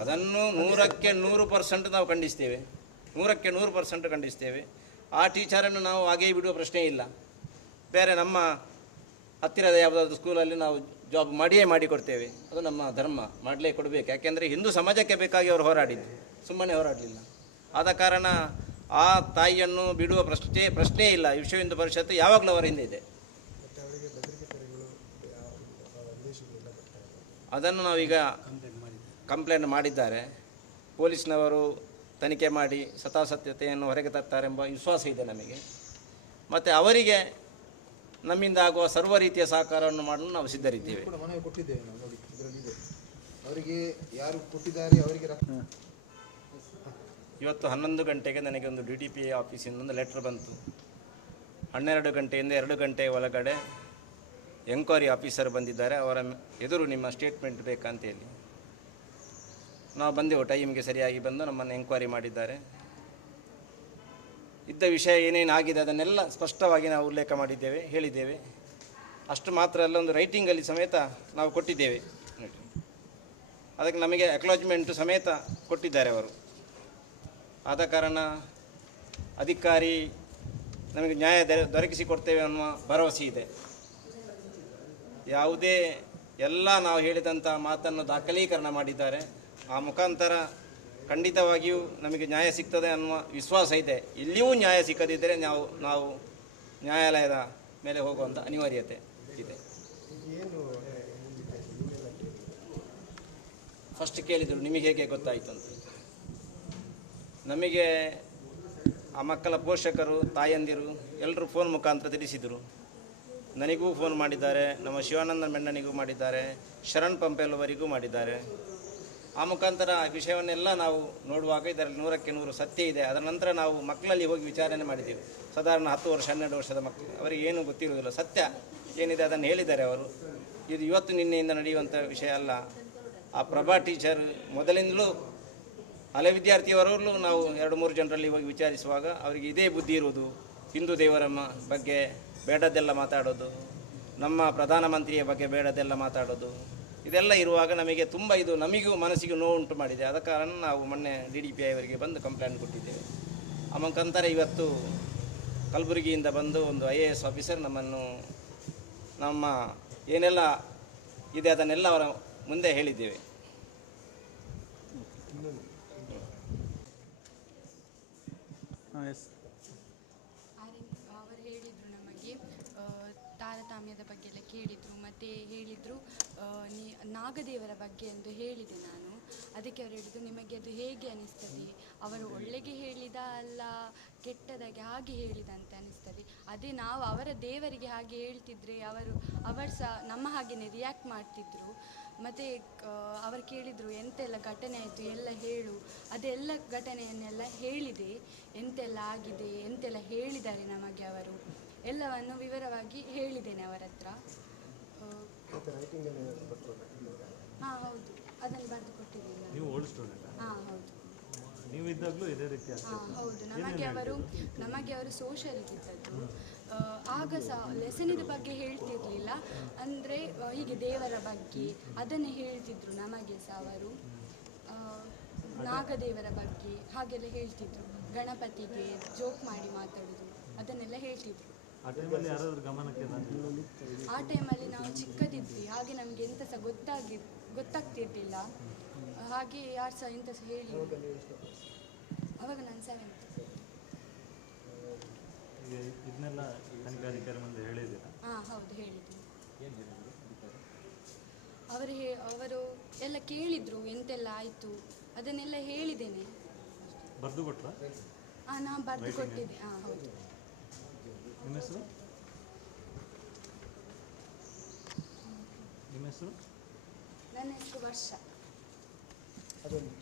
ಅದನ್ನು ನೂರಕ್ಕೆ ನೂರು ಪರ್ಸೆಂಟ್ ನಾವು ಖಂಡಿಸ್ತೇವೆ. ನೂರಕ್ಕೆ ನೂರು ಪರ್ಸೆಂಟ್ ಖಂಡಿಸ್ತೇವೆ. ಆ ಟೀಚರನ್ನು ನಾವು ಹಾಗೇ ಬಿಡುವ ಪ್ರಶ್ನೆ ಇಲ್ಲ. ಬೇರೆ ನಮ್ಮ ಹತ್ತಿರದ ಯಾವುದಾದ್ರು ಸ್ಕೂಲಲ್ಲಿ ನಾವು ಜಾಬ್ ಮಾಡಿಯೇ ಮಾಡಿಕೊಡ್ತೇವೆ. ಅದು ನಮ್ಮ ಧರ್ಮ ಮಾಡಲೇ ಕೊಡಬೇಕು. ಯಾಕೆಂದರೆ ಹಿಂದೂ ಸಮಾಜಕ್ಕೆ ಬೇಕಾಗಿ ಅವರು ಹೋರಾಡಿದ್ದು. ಸುಮ್ಮನೆ ಹೋರಾಡಲಿಲ್ಲ. ಆದ ಕಾರಣ ಆ ತಾಯಿಯನ್ನು ಬಿಡುವ ಪ್ರಶ್ನೆ ಪ್ರಶ್ನೆ ಇಲ್ಲ. ವಿಶ್ವ ಹಿಂದೂ ಪರಿಷತ್ತು ಯಾವಾಗಲೂ ಅವರ ಹಿಂದೆ ಇದೆ ಅದನ್ನು ನಾವೀಗ ಕಂಪ್ಲೇಂಟ್ ಮಾಡಿದ್ದಾರೆ. ಪೊಲೀಸ್ನವರು ತನಿಖೆ ಮಾಡಿ ಸತಾಸತ್ಯತೆಯನ್ನು ಹೊರಗೆ ತರ್ತಾರೆಂಬ ವಿಶ್ವಾಸ ಇದೆ ನಮಗೆ. ಮತ್ತು ಅವರಿಗೆ ನಮ್ಮಿಂದ ಆಗುವ ಸರ್ವ ರೀತಿಯ ಸಹಕಾರವನ್ನು ಮಾಡಲು ನಾವು ಸಿದ್ಧರಿದ್ದೇವೆ. ಅವರಿಗೆ ಯಾರು ಕೊಟ್ಟಿದ್ದಾರೆ ಅವರಿಗೆ ಇವತ್ತು ಹನ್ನೊಂದು ಗಂಟೆಗೆ ನನಗೆ ಒಂದು ಡಿ ಟಿ ಪಿ ಆಫೀಸಿಂದ ಒಂದು ಲೆಟ್ರ್ ಬಂತು. ಹನ್ನೆರಡು ಗಂಟೆಯಿಂದ ಎರಡು ಗಂಟೆ ಒಳಗಡೆ ಎಂಕ್ವೈರಿ ಆಫೀಸರ್ ಬಂದಿದ್ದಾರೆ. ಅವರ ಎದುರು ನಿಮ್ಮ ಸ್ಟೇಟ್ಮೆಂಟ್ ಬೇಕಂತೇಳಿ ನಾವು ಬಂದೆವು, ಟೈಮ್ಗೆ ಸರಿಯಾಗಿ ಬಂದು ನಮ್ಮನ್ನು ಎಂಕ್ವೈರಿ ಮಾಡಿದ್ದಾರೆ. ಇದ್ದ ವಿಷಯ ಏನೇನು ಆಗಿದೆ ಅದನ್ನೆಲ್ಲ ಸ್ಪಷ್ಟವಾಗಿ ನಾವು ಉಲ್ಲೇಖ ಮಾಡಿದ್ದೇವೆ, ಹೇಳಿದ್ದೇವೆ. ಅಷ್ಟು ಮಾತ್ರ ಅಲ್ಲ, ಒಂದು ರೈಟಿಂಗಲ್ಲಿ ಸಮೇತ ನಾವು ಕೊಟ್ಟಿದ್ದೇವೆ. ಅದಕ್ಕೆ ನಮಗೆ ಅಕ್ಲಾಜ್ಮೆಂಟು ಸಮೇತ ಕೊಟ್ಟಿದ್ದಾರೆ ಅವರು. ಆದ ಕಾರಣ ಅಧಿಕಾರಿ ನಮಗೆ ನ್ಯಾಯ ದೊರಕಿಸಿ ಕೊಡ್ತೇವೆ ಅನ್ನುವ ಭರವಸೆ ಇದೆ. ಯಾವುದೇ ಎಲ್ಲ ನಾವು ಹೇಳಿದಂಥ ಮಾತನ್ನು ದಾಖಲೀಕರಣ ಮಾಡಿದ್ದಾರೆ. ಆ ಮುಖಾಂತರ ಖಂಡಿತವಾಗಿಯೂ ನಮಗೆ ನ್ಯಾಯ ಸಿಗ್ತದೆ ಅನ್ನುವ ವಿಶ್ವಾಸ ಇದೆ. ಇಲ್ಲಿಯೂ ನ್ಯಾಯ ಸಿಕ್ಕದಿದ್ದರೆ ನಾವು ನಾವು ನ್ಯಾಯಾಲಯದ ಮೇಲೆ ಹೋಗುವಂಥ ಅನಿವಾರ್ಯತೆ ಇದೆ. ಫಸ್ಟ್ ಕೇಳಿದರು, ನಿಮಗೆ ಹೇಗೆ ಗೊತ್ತಾಯಿತು ಅಂತ. ನಮಗೆ ಆ ಮಕ್ಕಳ ಪೋಷಕರು, ತಾಯಂದಿರು ಎಲ್ಲರೂ ಫೋನ್ ಮುಖಾಂತರ ತಿಳಿಸಿದರು. ನನಗೂ ಫೋನ್ ಮಾಡಿದ್ದಾರೆ, ನಮ್ಮ ಶಿವಾನಂದ ಮೆಣ್ಣನಿಗೂ ಮಾಡಿದ್ದಾರೆ, ಶರಣ್ ಪಂಪೆಲ್ಲವರಿಗೂ ಮಾಡಿದ್ದಾರೆ. ಆ ಮುಖಾಂತರ ವಿಷಯವನ್ನೆಲ್ಲ ನಾವು ನೋಡುವಾಗ ಇದರಲ್ಲಿ ನೂರಕ್ಕೆ ನೂರು ಸತ್ಯ ಇದೆ. ಅದರ ನಂತರ ನಾವು ಮಕ್ಕಳಲ್ಲಿ ಹೋಗಿ ವಿಚಾರಣೆ ಮಾಡಿದ್ದೀವಿ. ಸಾಧಾರಣ ಹತ್ತು ವರ್ಷ, ಹನ್ನೆರಡು ವರ್ಷದ ಮಕ್ಕಳು. ಅವರಿಗೆ ಏನೂ ಗೊತ್ತಿರುವುದಿಲ್ಲ. ಸತ್ಯ ಏನಿದೆ ಅದನ್ನು ಹೇಳಿದ್ದಾರೆ ಅವರು. ಇದು ಇವತ್ತು ನಿನ್ನೆಯಿಂದ ನಡೆಯುವಂಥ ವಿಷಯ ಅಲ್ಲ. ಆ ಪ್ರಭಾ ಟೀಚರ್ ಮೊದಲಿಂದಲೂ ಹಳೆ ವಿದ್ಯಾರ್ಥಿಯವರಲ್ಲೂ ನಾವು ಎರಡು, ಮೂರು ಜನರಲ್ಲಿ ಹೋಗಿ ವಿಚಾರಿಸುವಾಗ ಅವರಿಗೆ ಇದೇ ಬುದ್ಧಿ ಇರುವುದು. ಹಿಂದೂ ದೇವರ ಬಗ್ಗೆ ಬೇಡದ್ದೆಲ್ಲ ಮಾತಾಡೋದು. ನಮ್ಮ ಪ್ರಧಾನಮಂತ್ರಿಯ ಬಗ್ಗೆ ಬೇಡದೆಲ್ಲ ಮಾತಾಡೋದು. ಇದೆಲ್ಲ ಇರುವಾಗ ನಮಗೆ ತುಂಬ ಇದು ನಮಗೂ ಮನಸ್ಸಿಗೂ ನೋವು ಉಂಟು ಮಾಡಿದೆ. ಆದ ಕಾರಣ ನಾವು ಮೊನ್ನೆ ಡಿ ಡಿ ಪಿ ಅವರಿಗೆ ಬಂದು ಕಂಪ್ಲೇಂಟ್ ಕೊಟ್ಟಿದ್ದೇವೆ. ಆ ಮುಖಾಂತರ ಇವತ್ತು ಕಲಬುರಗಿಯಿಂದ ಬಂದು ಒಂದು ಐ ಎ ಎಸ್ ಆಫೀಸರ್ ನಮ್ಮನ್ನು ನಮ್ಮ ಏನೆಲ್ಲ ಇದೆ ಅದನ್ನೆಲ್ಲ ಅವರ ಮುಂದೆ ಹೇಳಿದ್ದೇವೆ. ಅವರು ಹೇಳಿದರು ನಮಗೆ ತಾರತಮ್ಯದ ಬಗ್ಗೆ ಎಲ್ಲ ಕೇಳಿದರು ಮತ್ತು ಹೇಳಿದರು ನೀ ನಾಗದೇವರ ಬಗ್ಗೆ ಎಂದು ಹೇಳಿದೆ ನಾನು. ಅದಕ್ಕೆ ಅವರು ಹೇಳಿದ್ದು, ನಿಮಗೆ ಅದು ಹೇಗೆ ಅನಿಸ್ತದೆ? ಅವರು ಒಳ್ಳೆಗೆ ಹೇಳಿದ ಅಲ್ಲ, ಕೆಟ್ಟದಾಗಿ ಹಾಗೆ ಹೇಳಿದ ಅಂತ ಅನಿಸ್ತದೆ. ಅದೇ ನಾವು ಅವರ ದೇವರಿಗೆ ಹಾಗೆ ಹೇಳ್ತಿದ್ರೆ ಅವರು ಅವರು ಸಹ ನಮ್ಮ ಹಾಗೆಯೇ ರಿಯಾಕ್ಟ್ ಮಾಡ್ತಿದ್ರು. ಮತ್ತು ಅವರು ಕೇಳಿದರು, ಎಂತೆಲ್ಲ ಘಟನೆ ಆಯಿತು? ಎಲ್ಲ ಹೇಳು. ಅದೆಲ್ಲ ಘಟನೆಯನ್ನೆಲ್ಲ ಹೇಳಿದೆ. ಎಂತೆಲ್ಲ ಆಗಿದೆ? ಎಂತೆಲ್ಲ ಹೇಳಿದ್ದಾರೆ ನಮಗೆ? ಅವರು ಎಲ್ಲವನ್ನು ವಿವರವಾಗಿ ಹೇಳಿದ್ದೇನೆ ಅವರ ಹತ್ರ ಹಾಂ ಹೌದು. ಅದನ್ನು ಬರೆದು ಕೊಟ್ಟಿದ್ದೇನೆ ನೀವು ಓಲ್ಡ್ ಸ್ಟೂಡೆಂಟ್ ಹಾಂ ಹೌದು. ನೀವು ಇದ್ದಾಗಲೂ ಇದೇ ರೀತಿ ಆಗ್ತದೆ ಹಾಂ ಹೌದು. ನಮಗೆ ಅವರು ನಮಗೆ ಅವರು ಸೋಷಲ್ ಇದ್ದದ್ದು. ಆಗ ಸಹ ಲೆಸನಿದ ಬಗ್ಗೆ ಹೇಳ್ತಿರ್ಲಿಲ್ಲ. ಅಂದ್ರೆ ಹೀಗೆ ದೇವರ ಬಗ್ಗೆ ಅದನ್ನೇ ಹೇಳ್ತಿದ್ರು ನಮಗೆ ಸಹ ಅವರು. ನಾಗದೇವರ ಬಗ್ಗೆ ಹಾಗೆಲ್ಲ ಹೇಳ್ತಿದ್ರು. ಗಣಪತಿಗೆ ಜೋಕ್ ಮಾಡಿ ಮಾತಾಡೋದು. ಅದನ್ನೆಲ್ಲ ಹೇಳ್ತಿದ್ರು. ಆ ಟೈಮಲ್ಲಿ ನಾವು ಚಿಕ್ಕದಿದ್ವಿ ಹಾಗೆ ನಮಗೆ ಎಂತ ಸಹ ಗೊತ್ತಾಗಿ ಗೊತ್ತಾಗ್ತಿರ್ಲಿಲ್ಲ. ಹಾಗೆ ಯಾರು ಸಹ ಎಂತ ಸಹ ಹೇಳಿ ಅವಾಗ ನಾನು ಸೆವೆಂತ್ ಹಾಂ ಹೌದು ಹೇಳಿದ್ದೀನಿ ಅವರು ಹೇ ಅವರು ಎಲ್ಲ ಕೇಳಿದ್ರು ಎಂತೆಲ್ಲ ಆಯಿತು ಅದನ್ನೆಲ್ಲ ಹೇಳಿದ್ದೇನೆ. ಹಾಂ ನಾನು ಬರೆದು ಕೊಟ್ಟಿದ್ದೆ. ಹಾಂ ಹೌದು. ನಿಮ್ಮ ಹೆಸರು? ನಿಮ್ಮ ಹೆಸರು? ನನ್ನ ಹೆಸರು ವರ್ಷ. ಅದೊಂದು